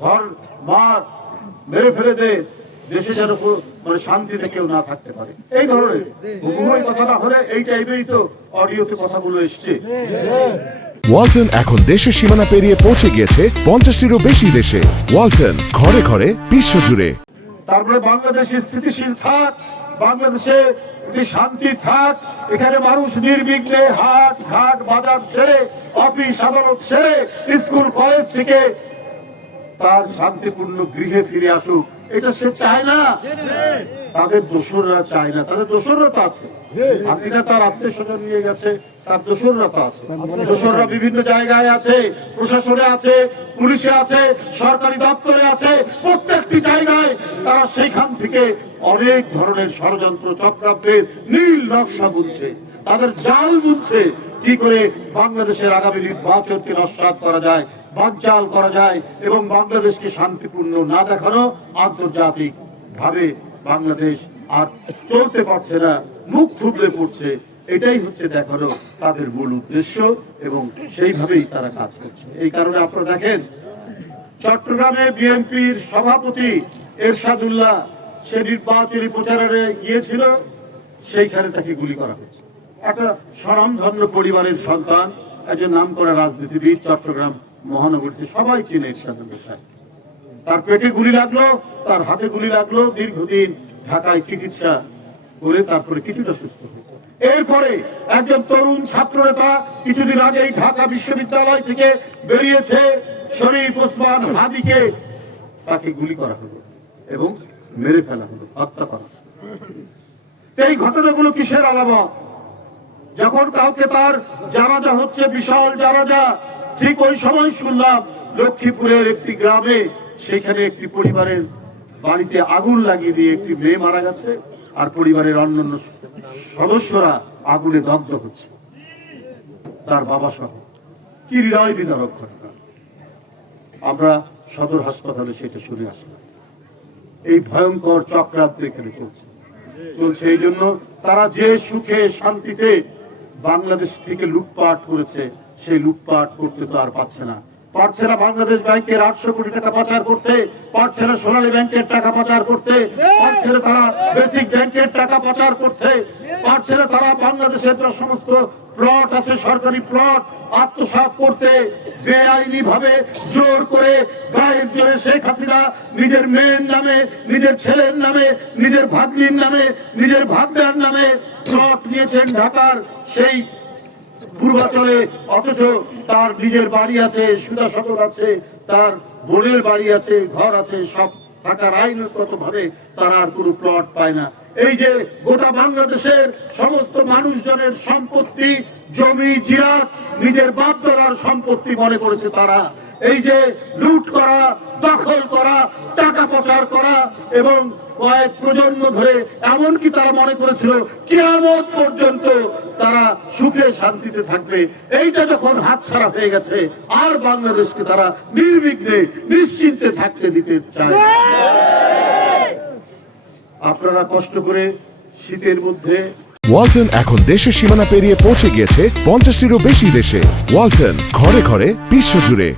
ধর মার মেরে ফেলে দে, দেশে যেন মানে শান্তিতে কেউ না থাকতে পারে, এই ধরনের হুবহুই কথা না হলে এই টাইপেরই তো অডিওতে কথাগুলো এসছে। ওয়ালটন এখন দেশের সীমানা পেরিয়ে পৌঁছে গিয়েছে 50টিরও বেশি দেশে। ওয়ালটন, ঘরে ঘরে বিশ্বজুড়ে। তারপরে বাংলাদেশ স্থিতিশীল থাক, বাংলাদেশে শান্তি থাক, এখানে মানুষ নির্বিঘ্নে হাট ঘাট বাজার ছেড়ে, অফিস আদালত ছেড়ে, স্কুল কলেজ থেকে তার শান্তিপূর্ণ গৃহে ফিরে আসুক, এটা সে চায় না। তাদের দোসররা চায় না, তাদের দোসররা তো আছে। হাসিনা তার আত্মীয় স্বজন নিয়ে গেছে, তার দোসররা তো আছে। দোসররা বিভিন্ন জায়গায় আছে, প্রশাসনে আছে, পুলিশে আছে, সরকারি দপ্তরে আছে, প্রত্যেকটি জায়গায় তারা সেখান থেকে অনেক ধরনের ষড়যন্ত্র চক্রান্তের নীল নকশা বুনছে, তাদের জাল বুনছে কি করে বাংলাদেশের আগামী নির্বাচনকে নস্যাৎ করা যায়, বানচাল করা যায় এবং বাংলাদেশকে শান্তিপূর্ণ না দেখানো, আন্তর্জাতিক ভাবে বাংলাদেশ আর চলতে পারছে না, মুখ থুবড়ে পড়ছে, এটাই হচ্ছে দেখানো তাদের মূল উদ্দেশ্য এবং সেইভাবেই তারা কাজ করছে। এই কারণে আপনারা দেখেন চট্টগ্রামে বিএনপির সভাপতি এরশাদুল্লাহ সে নির্বাচনী প্রচারে গিয়েছিল, সেইখানে তাকে গুলি করা হয়েছে। একটা স্বনামধন্য পরিবারের সন্তান, একজন নামকরা রাজনীতিবিদ, চট্টগ্রাম মহানগরীতে সবাই চেনে এরশাদুল্লাহ সাহেব। তার পেটে গুলি লাগলো, তার হাতে গুলি লাগলো, দীর্ঘদিন ঢাকায় চিকিৎসা করে তারপরে কিছুটা সুস্থ হয়েছে। এরপরে একজন তরুণ ছাত্র নেতা কিছুদিন আগেই ঢাকা বিশ্ববিদ্যালয় থেকে বেরিয়েছে, শরীফ ওসমান হাদিকে তাকে গুলি করা হলো এবং মেরে ফেলা হলো, হত্যা করা হলো। এই ঘটনাগুলো কিসের আলামত? যখন কাউকে তার জানাজা হচ্ছে, বিশাল জানাজা, ঠিক ওই সময় শুনলাম লক্ষ্মীপুরের একটি গ্রামে সেখানে একটি পরিবারের বাড়িতে আগুন লাগিয়ে দিয়ে একটি মেয়ে মারা গেছে, আর পরিবারের অন্যান্য সদস্যরা আগুনে দগ্ধ হচ্ছে, তার বাবা সহ। কি হৃদয় বিদারক ঘটনা! আমরা সদর হাসপাতালে সেটা শুনে আসলাম। এই ভয়ঙ্কর চক্রান্ত এখানে চলছে। এই জন্য তারা যে সুখে শান্তিতে বাংলাদেশ থেকে লুটপাট করেছে, সেই লুটপাট করতে তো আর পারছে না। বাংলাদেশ ব্যাংকের 800 কোটি টাকা পাচার করতে, পারছে না সোনালী ব্যাংকের টাকা পাচার করতে, পারছে না তারা বেসিক ব্যাংকের টাকা পাচার করতে, পারছে না তারা বাংলাদেশের সমস্ত প্লট আছে, সরকারি প্লট আত্মসাৎ করতে, বেআইনি ভাবে জোর করে গায়ের জোরে শেখ হাসিনা নিজের মেয়ের নামে, নিজের ছেলের নামে, নিজের ভাগ্নির নামে, নিজের ভাগ্নার নামে প্লট নিয়েছেন ঢাকার সেই পূর্বাচলে, অথচ তার নিজের বাড়ি আছে, সুদা সদর আছে, তার বোনের বাড়ি আছে, ঘর আছে, সব থাকার আইনগত ভাবে তারা আর কোনো প্লট পায় না। এই যে গোটা বাংলাদেশের সমস্ত মানুষজনের সম্পত্তি, জমি জিরাত নিজের বাপ দাদার সম্পত্তি মনে করেছে তারা। এই যে লুট করা, দখল করা, টাকা পাচার করা এবং কয়েক প্রজন্ম ধরে এমনকি তারা মনে করেছিল কিয়ামত পর্যন্ত তারা সুখে শান্তিতে থাকবে। এইটা যখন হাতছাড়া হয়ে গেছে, আর বাংলাদেশকে তারা নির্বিঘ্নে নিশ্চিন্তে থাকতে দিতে চায়। আপনারা কষ্ট করে শীতের মধ্যে ওয়ালটন এখন দেশের সীমানা পেরিয়ে পৌঁছে গিয়েছে 50টিরও বেশি দেশে। ওয়ালটন, ঘরে ঘরে বিশ্বজুড়ে।